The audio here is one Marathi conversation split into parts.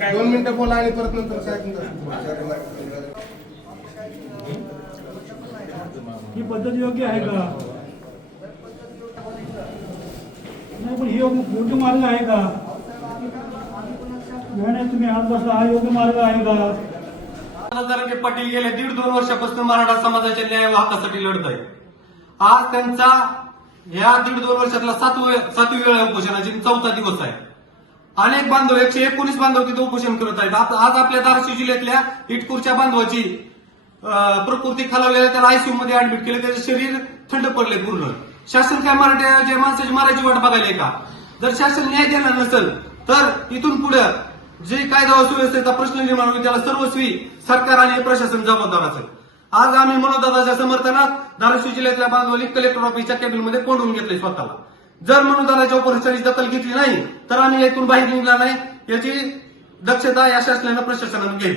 2 मिनिटं बोला आणि परत नंतर काय ही पद्धत योग्य आहे का? नाही, पण ही योग्य मार्ग आहे का? नाही, तुम्ही आज बसला, हा योग्य मार्ग आहे का? जरांगे पाटील गेले 1.5-2 वर्षापासून मराठा समाजाच्या न्याय व हक्कासाठी लढत आहे. आज त्यांचा या 1.5-2 वर्षातला 7वी वेळ उपोषणाची 4था दिवस आहे. अनेक बांधव 119 बांधव तिथे उपोषण करत आहेत. आज आपल्या धाराशिव जिल्ह्यातल्या इटकूरच्या बांधवाची प्रकृती खालावलेल्या, त्याला आयसीयू मध्ये ऍडमिट केले, त्याचे शरीर थंड पडले पूर्ण. शासन काय मराठ्याच्या माणसाची मारायची वाट बघायला का? जर शासन न्याय देणार नसेल तर इथून पुढे जे कायदा व सुव्यवस्थेचा प्रश्न निर्माण होईल त्याला सर्वस्वी सरकार आणि प्रशासन जबाबदार असेल. आज आम्ही मनोजदादाच्या समर्थनात धाराशिव जिल्ह्यातल्या बांधवांनी कलेक्टर ऑफिसच्या कॅबिनमध्ये कोंडून घेतले स्वतःला. जर मनोजदादाच्या उपरिष्ठांची दखल घेतली नाही तर आम्ही यातून बाहेर निघणार नाही, याची दक्षता या शासनानं प्रशासनानं घ्यावी.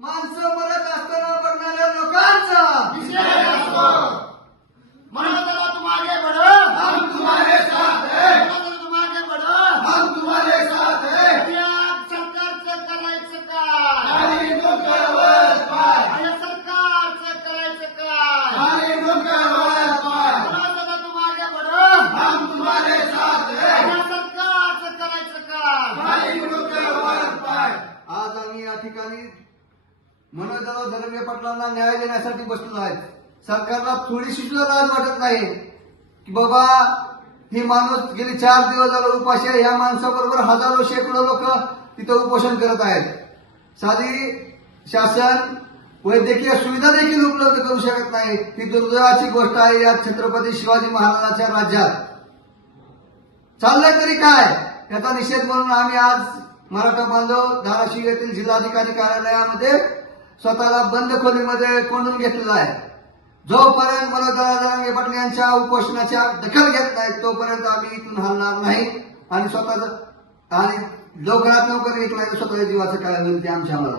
माणसं मरत असताना बघणाऱ्या लोकांचा मनोदला तुम आगे बढ़ो, हम तुम्हारे साथ हैं. मनोदला तुम आगे बढ़ो, हम तुम्हारे साथ हैं. या सरकारचं करायचं काय? आणि डोक्यावर पाय. या सरकारचं करायचं काय? आणि डोक्यावर पाय. मनोदला तुम आगे बढ़ो, हम तुम्हारे साथ हैं. या सरकारचं करायचं काय? आणि डोक्यावर पाय. आज आम्ही या ठिकाणी मनोजदादा जरांगे पाटलांना न्याय देण्यासाठी बसलो आहेत. सरकारला थोडीशी सुद्धा लाज वाटत नाही की बाबा ही माणूस गेली 4 दिवस झालं उपाशी आहे. या माणसाबरोबर हजारो शेकडो लोक तिथं उपोषण करत आहेत. साधी शासन वैद्यकीय सुविधा देखील उपलब्ध करू शकत नाही. ही दुर्दैवाची गोष्ट आहे या छत्रपती शिवाजी महाराजांच्या राज्यात. चाललंय तरी काय याचा निषेध म्हणून आम्ही आज मराठा बांधव धाराशिव येथील जिल्हाधिकारी कार्यालयामध्ये स्वतःला बंद खोलीमध्ये कोंडून घेतलेला आहे. जोपर्यंत मनोजदादा जरांगे पाटील यांच्या उपोषणाच्या दखल घेत नाही तोपर्यंत आम्ही इथून हलणार नाही आणि लवकरात लवकर एक नाही स्वतःच्या जीवाचं काय होईल ते आमच्या आम्हाला